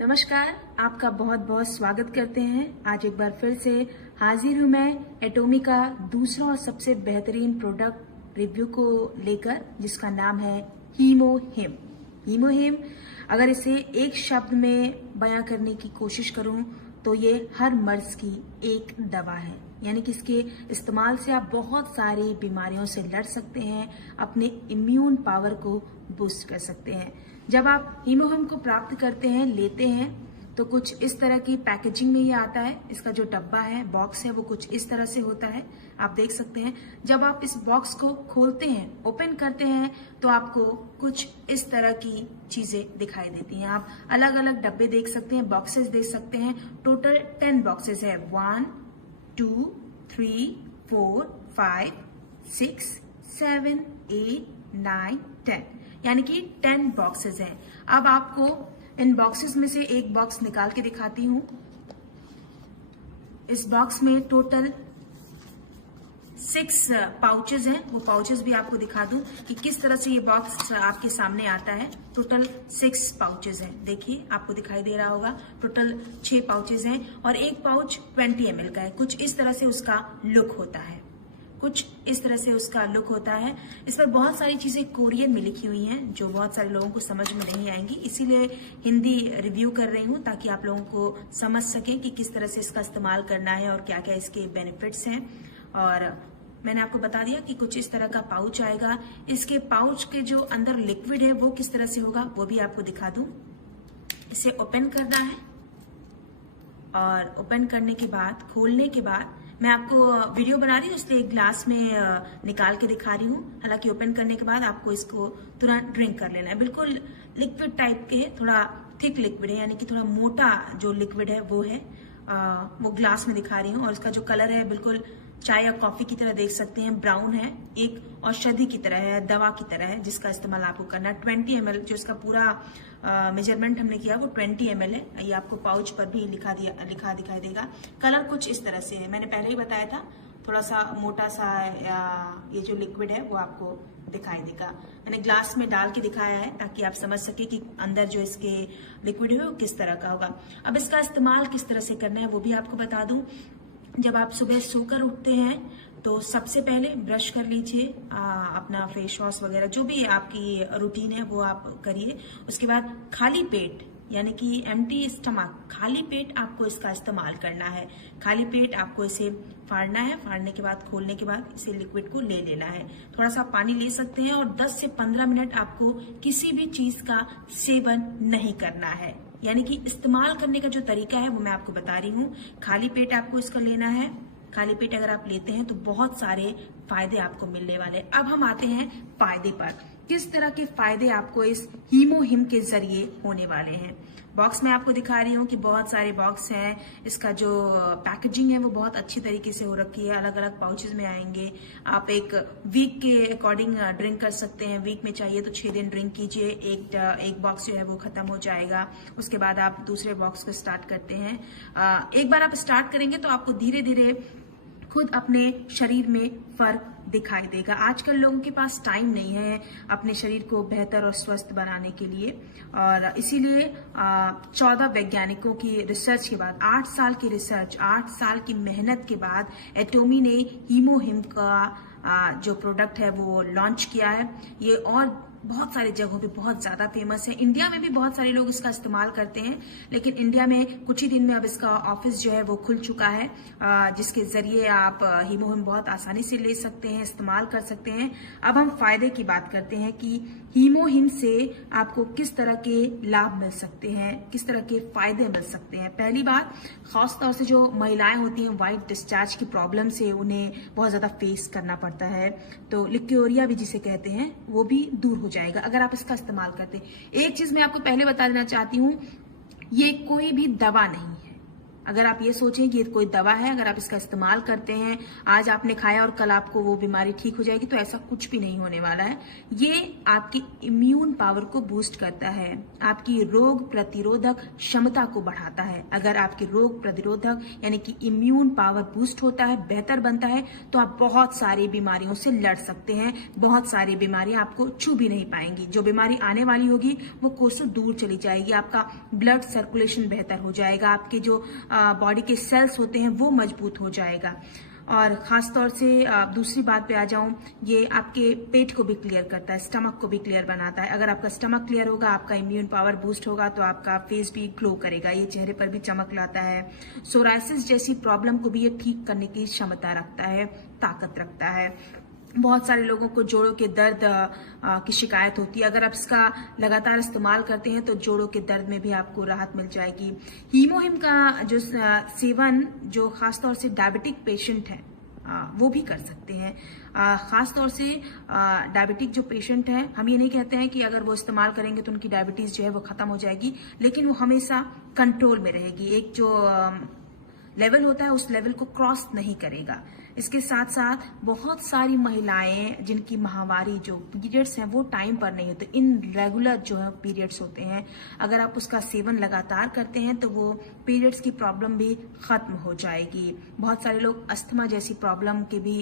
नमस्कार, आपका बहुत बहुत स्वागत करते हैं। आज एक बार फिर से हाजिर हूं मैं एटोमी का दूसरा और सबसे बेहतरीन प्रोडक्ट रिव्यू को लेकर, जिसका नाम है हीमोहिम। हीमोहिम, अगर इसे एक शब्द में बयां करने की कोशिश करूं तो ये हर मर्ज की एक दवा है। यानी कि इसके इस्तेमाल से आप बहुत सारी बीमारियों से लड़ सकते हैं, अपने इम्यून पावर को बूस्ट कर सकते हैं। जब आप हीमोहिम को प्राप्त करते हैं, लेते हैं, तो कुछ इस तरह की पैकेजिंग में ये आता है। इसका जो डब्बा है, बॉक्स है, वो कुछ इस तरह से होता है, आप देख सकते हैं। जब आप इस बॉक्स को खोलते हैं, ओपन करते हैं, तो आपको कुछ इस तरह की चीजें दिखाई देती हैं। आप अलग अलग डब्बे देख सकते हैं, बॉक्सेस देख सकते हैं। टोटल 10 बॉक्सेस है। 1 2 3 4 5 6 7 8 9 10, यानी कि 10 बॉक्सेस हैं। अब आपको इन बॉक्सेस में से एक बॉक्स निकाल के दिखाती हूं। इस बॉक्स में टोटल 6 पाउचेस हैं। वो पाउचेस भी आपको दिखा दूं कि किस तरह से ये बॉक्स आपके सामने आता है। टोटल 6 पाउचेस हैं। देखिए, आपको दिखाई दे रहा होगा। टोटल 6 पाउचेस हैं और एक पाउच 20 ml का है। कुछ इस तरह से उसका लुक होता है। इस पर बहुत सारी चीजें कोरियन में लिखी हुई हैं, जो बहुत सारे लोगों को समझ में नहीं आएंगी। इसीलिए हिंदी रिव्यू कर रही हूं, ताकि आप लोगों को समझ सकें कि किस तरह से इसका इस्तेमाल करना है और क्या क्या इसके बेनिफिट्स हैं। और मैंने आपको बता दिया कि कुछ इस तरह का पाउच आएगा। इसके पाउच के जो अंदर लिक्विड है वो किस तरह से होगा, वो भी आपको दिखा दूं। इसे ओपन करना है और ओपन करने के बाद, खोलने के बाद, मैं आपको वीडियो बना रही हूँ इसलिए एक ग्लास में निकाल के दिखा रही हूँ। हालांकि ओपन करने के बाद आपको इसको तुरंत ड्रिंक कर लेना है। बिल्कुल लिक्विड टाइप के है, थोड़ा थिक लिक्विड है, यानी कि थोड़ा मोटा जो लिक्विड है वो है। वो ग्लास में दिखा रही हूँ। और इसका जो कलर है बिल्कुल चाय या कॉफी की तरह देख सकते हैं, ब्राउन है। एक औषधि की तरह है, दवा की तरह है, जिसका इस्तेमाल आपको करना है। 20 ml जो इसका पूरा मेजरमेंट हमने किया वो 20 ml है। ये आपको पाउच पर भी लिखा दिखाई देगा। कलर कुछ इस तरह से है, मैंने पहले ही बताया था। थोड़ा सा मोटा सा ये जो लिक्विड है वो आपको दिखाई देगा। मैंने ग्लास में डाल के दिखाया है ताकि आप समझ सके कि अंदर जो इसके लिक्विड है वो किस तरह का होगा। अब इसका इस्तेमाल किस तरह से करना है वो भी आपको बता दूं। जब आप सुबह सोकर उठते हैं तो सबसे पहले ब्रश कर लीजिए, अपना फेस वॉश वगैरह जो भी आपकी रूटीन है वो आप करिए। उसके बाद खाली पेट, यानी कि एम्प्टी स्टमक, खाली पेट आपको इसका इस्तेमाल करना है। खाली पेट आपको इसे फाड़ना है। फाड़ने के बाद, खोलने के बाद इसे लिक्विड को ले लेना है। थोड़ा सा पानी ले सकते हैं और 10 से 15 मिनट आपको किसी भी चीज का सेवन नहीं करना है। यानी कि इस्तेमाल करने का जो तरीका है वो मैं आपको बता रही हूँ। खाली पेट आपको इसका लेना है। खाली पेट अगर आप लेते हैं तो बहुत सारे फायदे आपको मिलने वाले। अब हम आते हैं फायदे पर। किस तरह के फायदे आपको इस हीमोहिम के जरिए होने वाले हैं। बॉक्स में आपको दिखा रही हूँ कि बहुत सारे बॉक्स हैं। इसका जो पैकेजिंग है वो बहुत अच्छी तरीके से हो रखी है। अलग अलग पाउचेस में आएंगे। आप एक वीक के अकॉर्डिंग ड्रिंक कर सकते हैं। वीक में चाहिए तो 6 दिन ड्रिंक कीजिए। एक बॉक्स जो है वो खत्म हो जाएगा। उसके बाद आप दूसरे बॉक्स को स्टार्ट करते हैं। एक बार आप स्टार्ट करेंगे तो आपको धीरे धीरे खुद अपने शरीर में फर्क दिखाई देगा। आजकल लोगों के पास टाइम नहीं है अपने शरीर को बेहतर और स्वस्थ बनाने के लिए, और इसीलिए 14 वैज्ञानिकों की रिसर्च के बाद, 8 साल की रिसर्च, 8 साल की मेहनत के बाद एटोमी ने हीमोहिम का जो प्रोडक्ट है वो लॉन्च किया है। ये और बहुत सारी जगहों पे बहुत ज्यादा फेमस है। इंडिया में भी बहुत सारे लोग इसका इस्तेमाल करते हैं, लेकिन इंडिया में कुछ ही दिन में अब इसका ऑफिस जो है वो खुल चुका है, जिसके जरिए आप हीमोहिम बहुत आसानी से ले सकते हैं, इस्तेमाल कर सकते हैं। अब हम फायदे की बात करते हैं कि हीमोहिम से आपको किस तरह के लाभ मिल सकते हैं, किस तरह के फायदे मिल सकते हैं। पहली बात, खासतौर से जो महिलाएं होती हैं, व्हाइट डिस्चार्ज की प्रॉब्लम से उन्हें बहुत ज्यादा फेस करना पड़ता है, तो लिक्योरिया भी जिसे कहते हैं, वो भी दूर हो जाएगा अगर आप इसका इस्तेमाल करते हैं। एक चीज मैं आपको पहले बता देना चाहती हूँ, ये कोई भी दवा नहीं है। अगर आप ये सोचें कि ये कोई दवा है, अगर आप इसका इस्तेमाल करते हैं, आज आपने खाया और कल आपको वो बीमारी ठीक हो जाएगी, तो ऐसा कुछ भी नहीं होने वाला है। ये आपकी इम्यून पावर को बूस्ट करता है, आपकी रोग प्रतिरोधक क्षमता को बढ़ाता है। अगर आपकी रोग प्रतिरोधक यानी कि इम्यून पावर बूस्ट होता है, बेहतर बनता है, तो आप बहुत सारी बीमारियों से लड़ सकते हैं। बहुत सारी बीमारियां आपको छू भी नहीं पाएंगी। जो बीमारी आने वाली होगी वो कोसों दूर चली जाएगी। आपका ब्लड सर्कुलेशन बेहतर हो जाएगा, आपके जो बॉडी के सेल्स होते हैं वो मजबूत हो जाएगा। और खास तौर से दूसरी बात पे आ जाऊं, ये आपके पेट को भी क्लियर करता है, स्टमक को भी क्लियर बनाता है। अगर आपका स्टमक क्लियर होगा, आपका इम्यून पावर बूस्ट होगा, तो आपका फेस भी ग्लो करेगा, ये चेहरे पर भी चमक लाता है। सोराइसिस जैसी प्रॉब्लम को भी ये ठीक करने की क्षमता रखता है, ताकत रखता है। बहुत सारे लोगों को जोड़ों के दर्द की शिकायत होती है। अगर आप इसका लगातार इस्तेमाल करते हैं तो जोड़ों के दर्द में भी आपको राहत मिल जाएगी। हीमोहिम का जो सेवन जो खासतौर से डायबिटिक पेशेंट है वो भी कर सकते हैं। खास तौर से डायबिटिक जो पेशेंट है, हम ये नहीं कहते हैं कि अगर वो इस्तेमाल करेंगे तो उनकी डायबिटीज जो है वो खत्म हो जाएगी, लेकिन वो हमेशा कंट्रोल में रहेगी। एक जो लेवल होता है उस लेवल को क्रॉस नहीं करेगा। इसके साथ साथ बहुत सारी महिलाएं जिनकी माहवारी जो पीरियड्स हैं वो टाइम पर नहीं होते, इनरेगुलर जो है पीरियड्स होते हैं, अगर आप उसका सेवन लगातार करते हैं तो वो पीरियड्स की प्रॉब्लम भी खत्म हो जाएगी। बहुत सारे लोग अस्थमा जैसी प्रॉब्लम के भी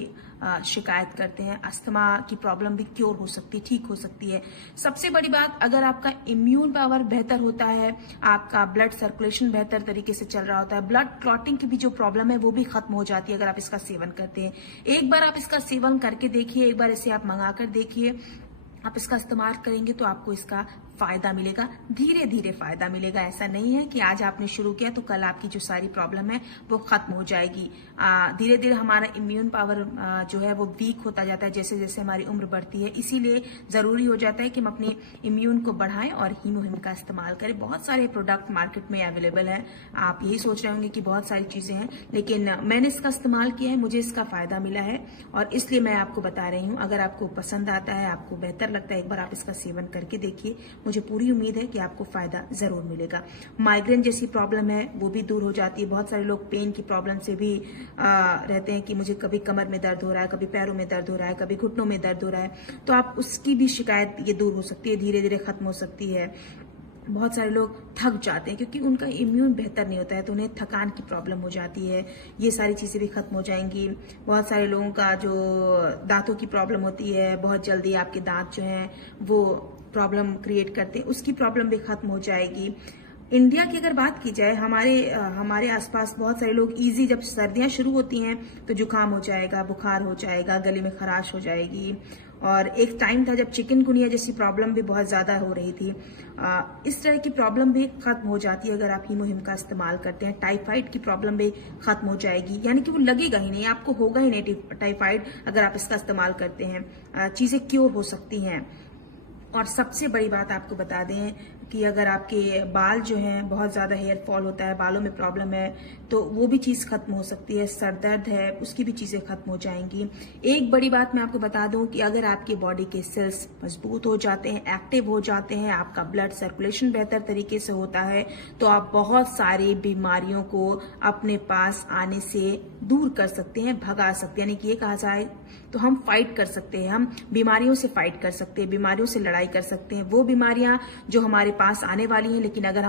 शिकायत करते हैं। अस्थमा की प्रॉब्लम भी क्योर हो सकती, ठीक हो सकती है। सबसे बड़ी बात, अगर आपका इम्यून पावर बेहतर होता है, आपका ब्लड सर्कुलेशन बेहतर तरीके से चल रहा होता है, ब्लड क्लॉटिंग की भी जो प्रॉब्लम है वो भी खत्म हो जाती है अगर आप इसका सेवन करते हैं। एक बार आप इसका सेवन करके देखिए, एक बार इसे आप मंगा कर देखिए, आप इसका इस्तेमाल करेंगे तो आपको इसका फायदा मिलेगा, धीरे धीरे फायदा मिलेगा। ऐसा नहीं है कि आज आपने शुरू किया तो कल आपकी जो सारी प्रॉब्लम है वो खत्म हो जाएगी। धीरे धीरे हमारा इम्यून पावर जो है वो वीक होता जाता है जैसे जैसे हमारी उम्र बढ़ती है। इसीलिए जरूरी हो जाता है कि हम अपनी इम्यून को बढ़ाएं और हीमोहिम का इस्तेमाल करें। बहुत सारे प्रोडक्ट मार्केट में अवेलेबल है। आप यही सोच रहे होंगे कि बहुत सारी चीजें हैं, लेकिन मैंने इसका इस्तेमाल किया है, मुझे इसका फायदा मिला है और इसलिए मैं आपको बता रही हूँ। अगर आपको पसंद आता है, आपको बेहतर लगता है, एक बार आप इसका सेवन करके देखिए। मुझे पूरी उम्मीद है कि आपको फायदा जरूर मिलेगा। माइग्रेन जैसी प्रॉब्लम है वो भी दूर हो जाती है। बहुत सारे लोग पेन की प्रॉब्लम से भी रहते हैं कि मुझे कभी कमर में दर्द हो रहा है, कभी पैरों में दर्द हो रहा है, कभी घुटनों में दर्द हो रहा है, तो आप उसकी भी शिकायत ये दूर हो सकती है, धीरे धीरे खत्म हो सकती है। बहुत सारे लोग थक जाते हैं क्योंकि उनका इम्यून बेहतर नहीं होता है, तो उन्हें थकान की प्रॉब्लम हो जाती है। ये सारी चीजें भी खत्म हो जाएंगी। बहुत सारे लोगों का जो दांतों की प्रॉब्लम होती है, बहुत जल्दी आपके दांत जो हैं वो प्रॉब्लम क्रिएट करते हैं, उसकी प्रॉब्लम भी खत्म हो जाएगी। इंडिया की अगर बात की जाए, हमारे आसपास बहुत सारे लोग इजी, जब सर्दियां शुरू होती हैं तो जुकाम हो जाएगा, बुखार हो जाएगा, गले में खराश हो जाएगी। और एक टाइम था जब चिकनगुनिया जैसी प्रॉब्लम भी बहुत ज्यादा हो रही थी। इस तरह की प्रॉब्लम भी खत्म हो जाती है अगर आप हीमोहिम का इस्तेमाल करते हैं। टाइफाइड की प्रॉब्लम भी खत्म हो जाएगी, यानी कि वो लगेगा ही नहीं, आपको होगा ही नहीं टाइफाइड अगर आप इसका इस्तेमाल करते हैं। चीजें क्योर हो सकती हैं। और सबसे बड़ी बात आपको बता दें कि अगर आपके बाल जो हैं बहुत ज्यादा हेयर फॉल होता है, बालों में प्रॉब्लम है, तो वो भी चीज खत्म हो सकती है। सर दर्द है, उसकी भी चीजें खत्म हो जाएंगी। एक बड़ी बात मैं आपको बता दूं कि अगर आपके बॉडी के सेल्स मजबूत हो जाते हैं, एक्टिव हो जाते हैं, आपका ब्लड सर्कुलेशन बेहतर तरीके से होता है, तो आप बहुत सारी बीमारियों को अपने पास आने से दूर कर सकते हैं, भगा सकते हैं। यानी कि ये कहा जाए तो हम फाइट कर सकते हैं, हम बीमारियों से फाइट कर सकते हैं, बीमारियों से लड़ाई कर सकते हैं। वो बीमारियां जो हमारे पास आने वाली हैं, लेकिन अगर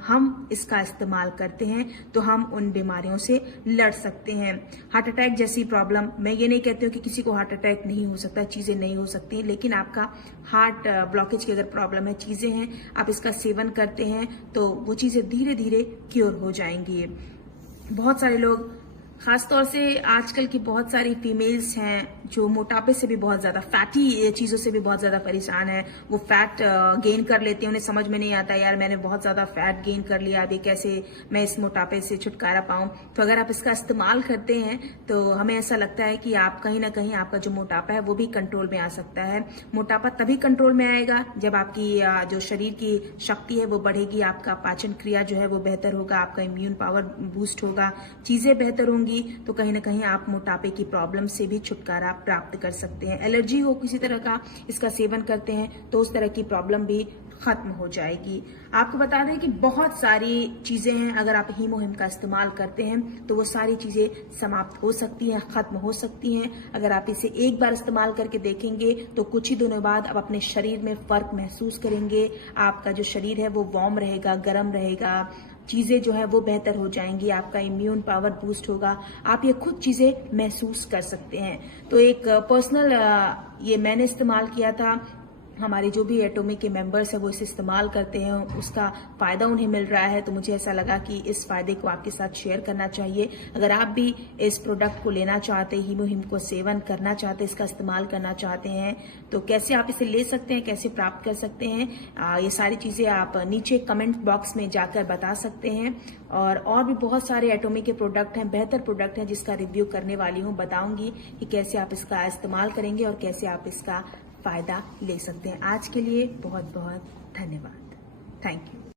हम इसका इस्तेमाल करते हैं तो हम उन बीमारियों से लड़ सकते हैं। हार्ट अटैक जैसी प्रॉब्लम, मैं ये नहीं कहती हूँ कि किसी को हार्ट अटैक नहीं हो सकता, चीजें नहीं हो सकती, लेकिन आपका हार्ट ब्लॉकेज की अगर प्रॉब्लम है, चीजें हैं, आप इसका सेवन करते हैं तो वो चीजें धीरे धीरे क्योर हो जाएंगी। बहुत सारे लोग, खासतौर से आजकल की बहुत सारी फीमेल्स हैं जो मोटापे से भी बहुत ज्यादा, फैटी चीजों से भी बहुत ज्यादा परेशान है। वो फैट गेन कर लेते हैं, उन्हें समझ में नहीं आता यार मैंने बहुत ज्यादा फैट गेन कर लिया, अभी कैसे मैं इस मोटापे से छुटकारा पाऊं। तो अगर आप इसका इस्तेमाल करते हैं तो हमें ऐसा लगता है कि आप कहीं ना कहीं आपका जो मोटापा है वो भी कंट्रोल में आ सकता है। मोटापा तभी कंट्रोल में आएगा जब आपकी जो शरीर की शक्ति है वो बढ़ेगी, आपका पाचन क्रिया जो है वो बेहतर होगा, आपका इम्यून पावर बूस्ट होगा, चीजें बेहतर होंगी, तो कहीं ना कहीं आप मोटापे की प्रॉब्लम से भी छुटकारा प्राप्त कर सकते हैं। एलर्जी हो किसी तरह का, इसका सेवन करते हैं तो उस तरह की प्रॉब्लम भी खत्म हो जाएगी। आपको बता दें कि बहुत सारी चीजें हैं, अगर आप हीमोहिम का इस्तेमाल करते हैं तो वो सारी चीजें समाप्त हो सकती हैं, खत्म हो सकती हैं। अगर आप इसे एक बार इस्तेमाल करके देखेंगे तो कुछ ही दिनों बाद आप अपने शरीर में फर्क महसूस करेंगे। आपका जो शरीर है वो वार्म रहेगा, गर्म रहेगा, चीजें जो है वो बेहतर हो जाएंगी, आपका इम्यून पावर बूस्ट होगा, आप ये खुद चीजें महसूस कर सकते हैं। तो एक पर्सनल ये मैंने इस्तेमाल किया था, हमारे जो भी एटॉमिक के मेंबर्स हैं वो इसे इस्तेमाल करते हैं, उसका फायदा उन्हें मिल रहा है, तो मुझे ऐसा लगा कि इस फायदे को आपके साथ शेयर करना चाहिए। अगर आप भी इस प्रोडक्ट को लेना चाहते हैं, हीमोहिम को सेवन करना चाहते हैं, इसका इस्तेमाल करना चाहते हैं, तो कैसे आप इसे ले सकते हैं, कैसे प्राप्त कर सकते हैं, ये सारी चीजें आप नीचे कमेंट बॉक्स में जाकर बता सकते हैं। और भी बहुत सारे एटॉमिक के प्रोडक्ट हैं, बेहतर प्रोडक्ट हैं, जिसका रिव्यू करने वाली हूँ, बताऊंगी कि कैसे आप इसका इस्तेमाल करेंगे और कैसे आप इसका फायदा ले सकते हैं। आज के लिए बहुत बहुत धन्यवाद। Thank you.